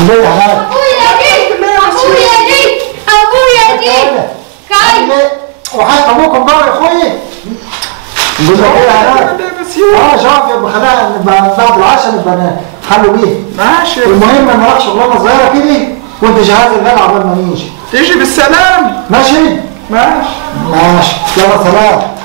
عامل ايه يا هناك؟ ابويا جه ابويا جه ابويا جه كاي وحتى ابوكم بقى يا اخويا. نقول لك ايه يا هناك؟ شوف يبقى خلينا بعد العشاء نبقى نحلوا بيه. ماشي. المهم ما نروحش شغلانه صغيره كده وانت جهاز الغدا عقبال ما نيجي. تيجي بالسلام. ماشي؟ ماشي. ماشي يلا سلام.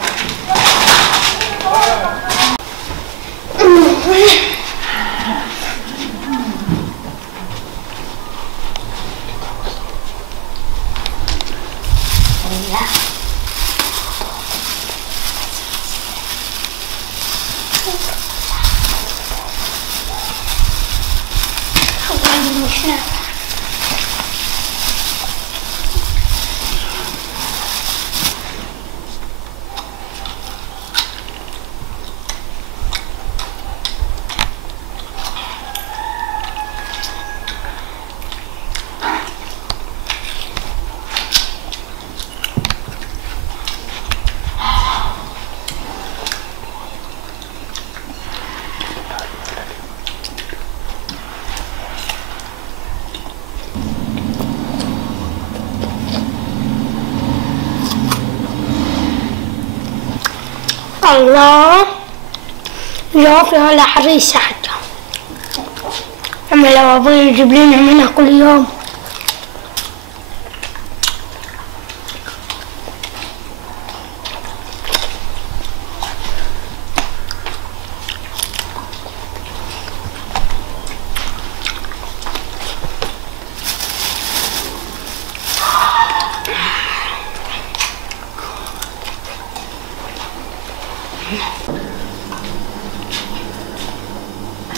الله جوافي ولا حريصة حتى. أما لو أبوي يجيب لنا منها كل يوم.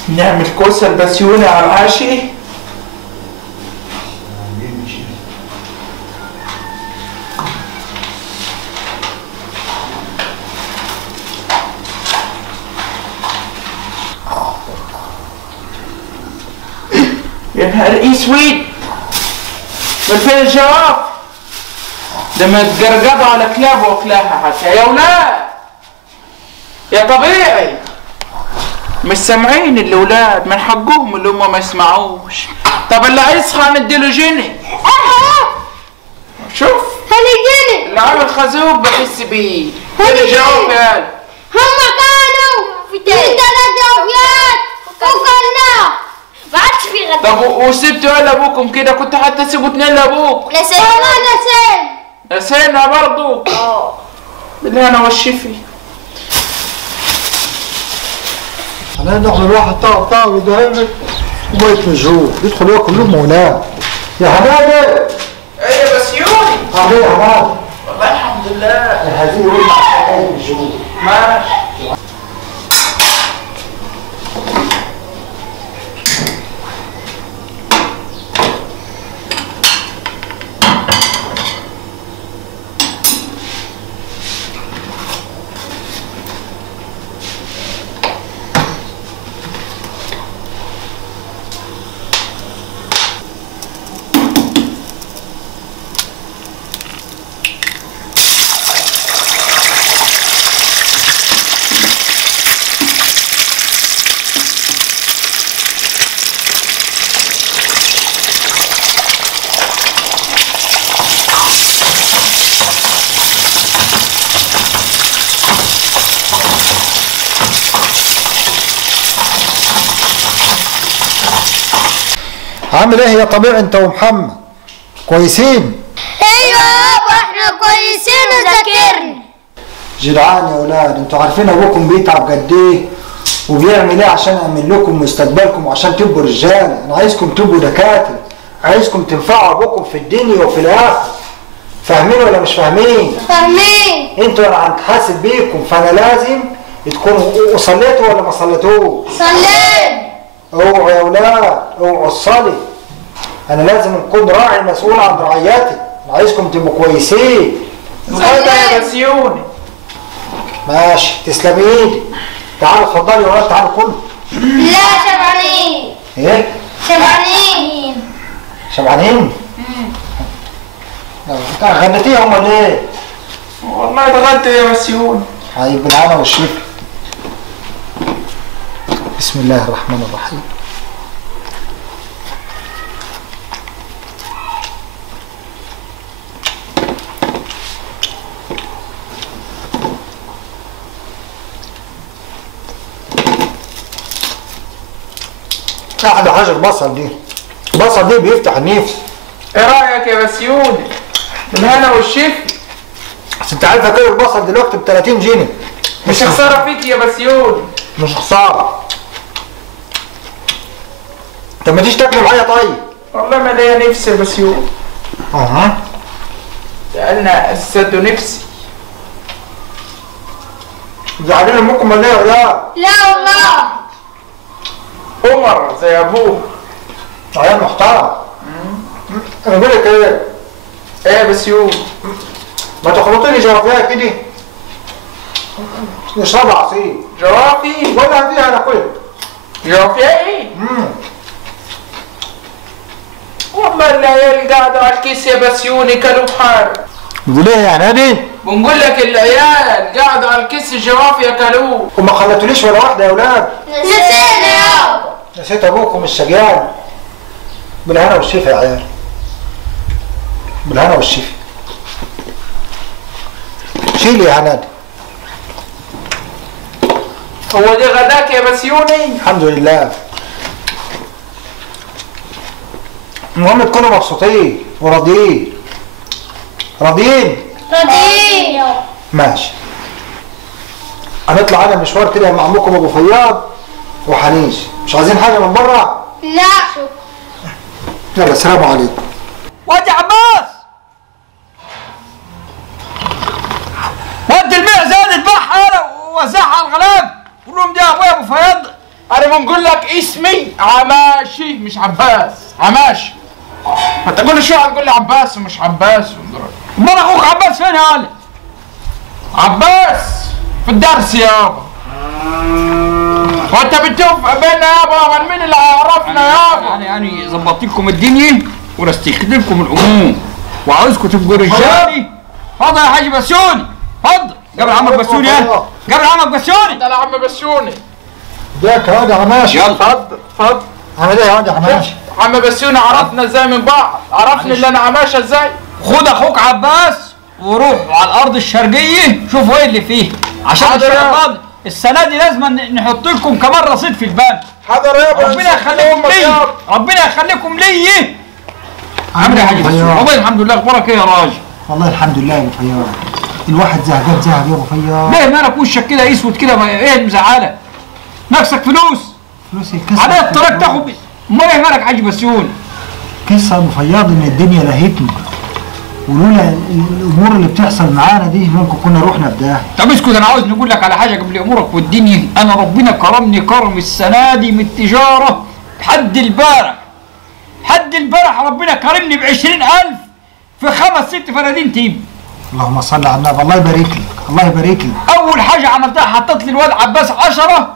نعمل كوسه البسيوني على العاشي. يا نهار اسود، من فين الجواب؟ ده ما تقرقضوا على كلاب واكلاها حتى يا ولاد. يا طبيعي مش سامعين الاولاد، من حقهم اللي هم ما يسمعوش. طب اللي هيصحى نديله جني. شوف هني جني اللي عامل خازوق بحس بيه. اللي جاوب قال هم كانوا في 3 جوابات وكلناه ما عادش في غدا. طب وسبتوا لابوكم كده؟ كنت حتى تسيبوا 2 لابوك. نسينا نسينا برضو. بالله انا والشفي. انا ناخد الواحد طاق ويدهمك وميت مجهول يدخل ياكل لامه وينام. يا حبايبي ايه بس يوني؟ عامل ايه يا حبايبي؟ والله الحمد لله. الهزيل يقول لك حكايه مجهول. ماشي. عامل ايه يا طبيعي انت ومحمد؟ كويسين؟ ايوه يابا احنا كويسين وذاكرنا. جدعان يا ولاد، انتوا عارفين ابوكم بيتعب قد ايه وبيعمل ايه عشان يعمل لكم مستقبلكم وعشان تبقوا رجاله. انا عايزكم تبقوا دكاتره، عايزكم تنفعوا ابوكم في الدنيا وفي الاخره. فاهمين ولا مش فاهمين؟ فاهمين. انتوا انا هنتحاسب بيكم، فانا لازم تكونوا وصليتوا ولا ما صليتوش؟ صلينا. اوعوا يا ولاد، اوعوا تصلي. انا لازم اكون راعي مسؤول عن رعيتي، انا عايزكم تبقوا كويسين. هذا يا بسيوني. ماشي تسلمي ايدي. تعالوا اتفضلي يا ولاد، تعالوا كلوا. لا شبعانين. ايه؟ شبعانين. شبعانين؟ غنيتيهم ولا ايه؟ والله اتغدى يا بسيوني. طيب بالعافيه والشفا. بسم الله الرحمن الرحيم. احلى حاجه البصل دي، البصل دي بيفتح النفس. ايه رايك يا بسيوني؟ بالهنا والشفا. بس انت عارفه كده البصل دلوقتي ب 30 جنيه. مش خساره فيك يا بسيوني. مش خساره. طب ما تيجي تاكلوا معايا طيب؟ والله ما ليا نفسي يا بسيوني. سألنا أسدوا نفسي. زعلانين امكم ولا ايه يا ولاد؟ لا والله. عمر زي ابوه. عيال محترم. انا بقول لك ايه؟ ايه يا بسيوني؟ ما تخلطي لي جوافيها كده. نشرب عصير. جوافي؟ ولا هديها انا كلها. جوافي ايه؟ والله العيال قاعدة على الكيس يا بسيوني كلوا بحار. بتقول ايه يعني هادي؟ بنقول لك العيال قاعدة على الكيس الجوافي اكلوه. وما خلتوليش ولا واحدة يا ولاد. نسينا يابا. نسيت ابوكم الشجاع. بالهنا والشفا يا عيال. بالهنا والشفا. شيلي يا هنادي. هو دي غداك يا بسيوني؟ الحمد لله. المهم تكونوا مبسوطين وراضيين. راضيين؟ راضيين. ماشي. هنطلع انا مشوار كده مع عمكم ابو فياض وحنيش. مش عايزين حاجه من بره؟ لا. يلا السلام عليكم. واد يا عباس، ودي المعزه اذبحها ووزعها على الغلاب، قول لهم دي ابويا ابو فياض. انا بنقول لك اسمي عماشي مش عباس. عماشي. ما تقول شو هتقول لي عباس ومش عباس. امال اخوك عباس فين يا علي؟ عباس في الدرس يابا. وانت بتشوف بينا يابا، من مين اللي عرفنا يابا؟ يعني ظبطت لكم الدنيا ورستيت لكم الامور وعاوزكم تبقوا رجالي. اتفضل يا حاج بسيوني، اتفضل. قبل عمك بسيوني يا قبل عمك بسيوني. ده عم بسيوني. ازيك يا واد يا عماشي؟ يلا اتفضل اتفضل. عامل ايه يا واد يا عماشي؟ عم بسيوني عرفنا ازاي من بعض؟ عرفني اللي انا عماشة ازاي؟ خد اخوك عباس وروحوا على الارض الشرقيه شوفوا ايه اللي فيه عشان ان شاء الله السنه دي لازم نحط لكم كمان رصيد في البنك. حاضر يابا. ربنا يخليكم لي، ربنا يخليكم لي. عامل ايه يا حاج بسيوني؟ والله الحمد لله. اخبارك ايه يا راجل؟ والله الحمد لله يا ابو فياض. الواحد زهقان زهق يا ابو فياض. ليه مالك وشك كده اسود كده؟ ايه المزعله؟ نفسك فلوس؟ فلوسي كسر. على الطريق تاخد. امال ايه مالك يا حاج بسيوني؟ قصه يا ابو فياض ان الدنيا لهتني، ولولا الامور اللي بتحصل معانا دي ممكن كنا رحنا في داهيه. طب اسكت، انا عاوز نقول لك على حاجه قبل امورك والدنيا. انا ربنا كرمني كرم السنه دي من التجاره لحد البارح. لحد البارح ربنا كرمني ب20,000 في 5-6 فنادين تيم. اللهم صل على النبي. الله يبارك لك، الله يبارك لك. اول حاجه عملتها حطيت لي الواد عباس 10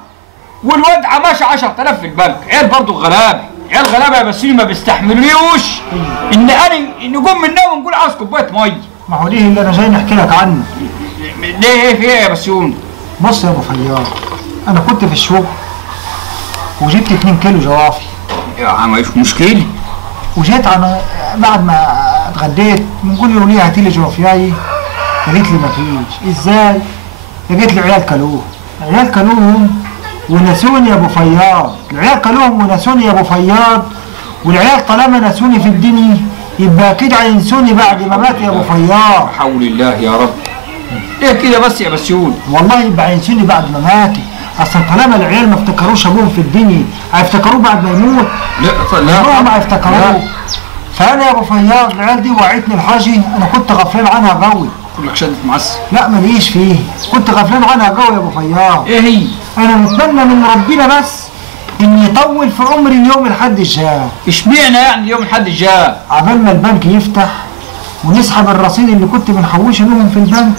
والواد عماشه 10,000 في البنك. عيال برضه غلابه، عيال غلابه يا بسيوني ما بيستحملوش ان انا نقوم من النوم ونقول عاوز كوبايه ميه. ما هو دي اللي انا جاي نحكي لك عنه. ليه ايه في ايه يا بسيوني؟ بص يا ابو فياض، انا كنت في الشغل وجبت 2 كيلو جوافي. يا عم مش مشكله. وجيت انا بعد ما اتغديت بنقول له ليه هاتي لي جوافياي؟ قالت لي مفيش. ازاي؟ لقيت لي عيال كلوه. العيال كلوهم ونسوني يا ابو فياض. العيال كلوهم ونسوني يا ابو فياض. والعيال طالما نسوني في الدنيا يبقى اكيد هينسوني بعد ما مات يا ابو فياض. حول الله يا رب. ليه كده بس يا بسيوني؟ والله يبقى هينسوني بعد ما مات. اصل طالما العيال ما افتكروش ابوهم في الدنيا هيفتكروه بعد ما يموت. لا ما هيفتكروه. فانا يا ابو فياض العيال دي وعيتني الحاجه انا كنت غفلان عنها قوي. كل لك شدة معسل. لا ماليش فيه، كنت غفلان عنها قوي يا ابو فياض. ايه هي؟ انا متمنى من ربنا بس ان يطول في عمري اليوم الحد الجاي. اشمعنى يعني اليوم الحد الجاي؟ عبال ما البنك يفتح ونسحب الرصيد اللي كنت بنحوشه لهم في البنك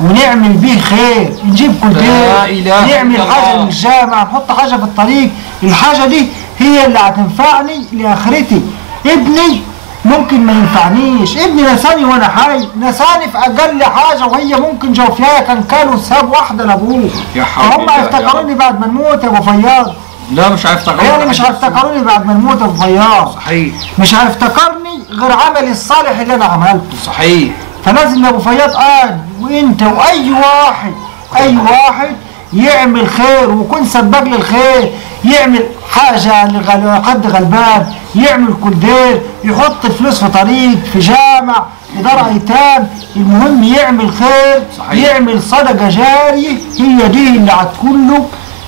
ونعمل بيه خير، نجيب كونتين، نعمل حاجه للجامعه، نحط حاجه في الطريق. الحاجه دي هي اللي هتنفعني لاخرتي. ابني ممكن ما ينفعنيش، ابني نساني وانا حي، نساني في اقل حاجه وهي ممكن جوفيايه كان كانوا ساب واحده لابوه. فهم هيفتكروني بعد ما نموت يا ابو فياض. لا مش هيفتكروني. يعني مش هيفتكروني بعد ما نموت يا ابو فياض. صحيح. مش هيفتكرني غير عملي الصالح اللي انا عملته. صحيح. فلازم يا ابو فياض انا وانت واي واحد يعمل خير ويكون سباق للخير، يعمل حاجه لحد غلبان، يعمل كولدير، يحط فلوس في طريق، في جامع، في دار ايتام، المهم يعمل خير. صحيح. يعمل صدقه جاريه، هي دي اللي هتكون له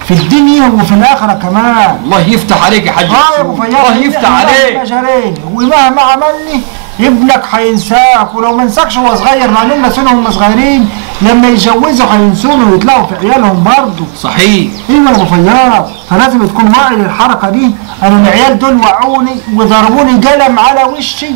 في الدنيا وفي الاخره كمان. الله يفتح عليك يا حاج يا ابو بسيوني، فياض، الله يفتح عليك. ومهما عملني ابنك هينساك، ولو ما انساكش وهو صغير، مع انهم نسونا هم صغيرين، لما يتجوزوا هينسونا ويطلعوا في عيالهم برضه. صحيح. ايوه يا ابو فياض، فلازم تكون واعي للحركه دي. انا العيال دول وعوني وضربوني قلم على وشي،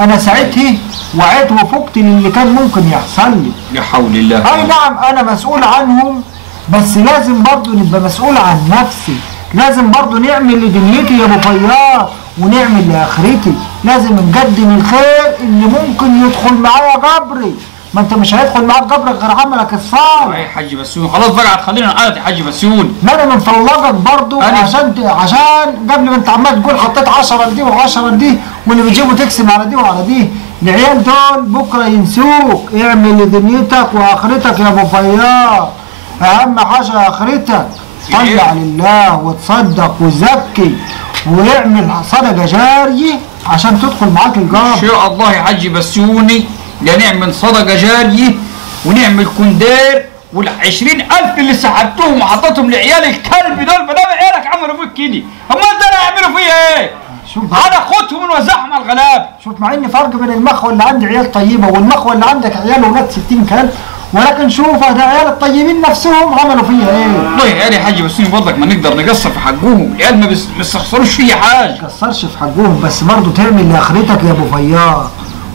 انا ساعتها وعيت وفقت للي كان ممكن يحصل لي. لا حول الله. اي نعم انا مسؤول عنهم، بس لازم برضه نبقى مسؤول عن نفسي. لازم برضه نعمل لدنيتي يا ابو فياض ونعمل لاخرتي. لازم نقدم الخير اللي ممكن يدخل معايا قبري. ما انت مش هيدخل معاك قبرك غير عملك الصالح. يا حاج بسيوني خلاص بقى هتخلينا نعيط يا حاج بسيوني. ما انا منفلقك برضه عشان قبل ما انت عمال تقول حطيت 10 لدي و10 لدي، واللي بتجيبه تقسم على دي وعلى دي. العيال دول بكره ينسوك. اعمل لدنيتك واخرتك يا ابو فياض، اهم حاجه اخرتك. طلع لله وتصدق وزكي ويعمل صدقه جاريه عشان تدخل معاك القبر. ان شاء الله يا حاج بسيوني لا نعمل صدقه جاريه ونعمل كندير، وال20,000 اللي سحبتهم وحطيتهم لعيال الكلب دول، ما دام عيالك عملوا فيك كده، امال ده انا هيعملوا فيا ايه؟ انا اخدهم ونوزعهم على الغلاب. شوف، مع ان فرق بين المخوه اللي عندي عيال طيبه والمخوه اللي عندك عيال ولاد 60 كلب، ولكن شوف ده عيال الطيبين نفسهم عملوا فيا ايه. والله يا عيال يا حاج بسيوني برضك ما نقدر نقصر في حقهم، العيال ما بيستخسروش فيا حاجه. ما تكسرش في حقهم، بس برضه تعمل لاخرتك يا ابو فياض.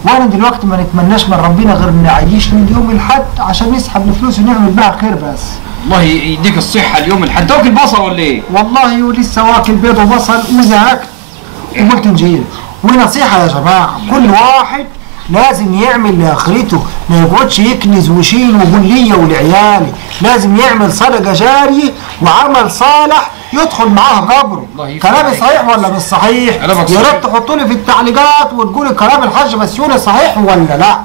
وانا دلوقتي ما نتمناش من ربنا غير ان نعيش من يوم الحد عشان نسحب الفلوس ونعمل بها خير بس. الله يديك الصحه. اليوم الحد واكل بصل ولا ايه؟ والله ولسه واكل بيض وبصل وزهقت وقلت نجيلك. ونصيحه يا جماعه، كل واحد لازم يعمل لاخرته، ما يقعدش يكنز ويشيل ويقول ليا ولعيالي. لازم يعمل صدقه جاريه وعمل صالح يدخل معاه قبره. كلامي صحيح ولا مش صحيح؟ يا ريت تحطوا لي في التعليقات وتقولوا كلام الحاج بسيوني صحيح ولا لا.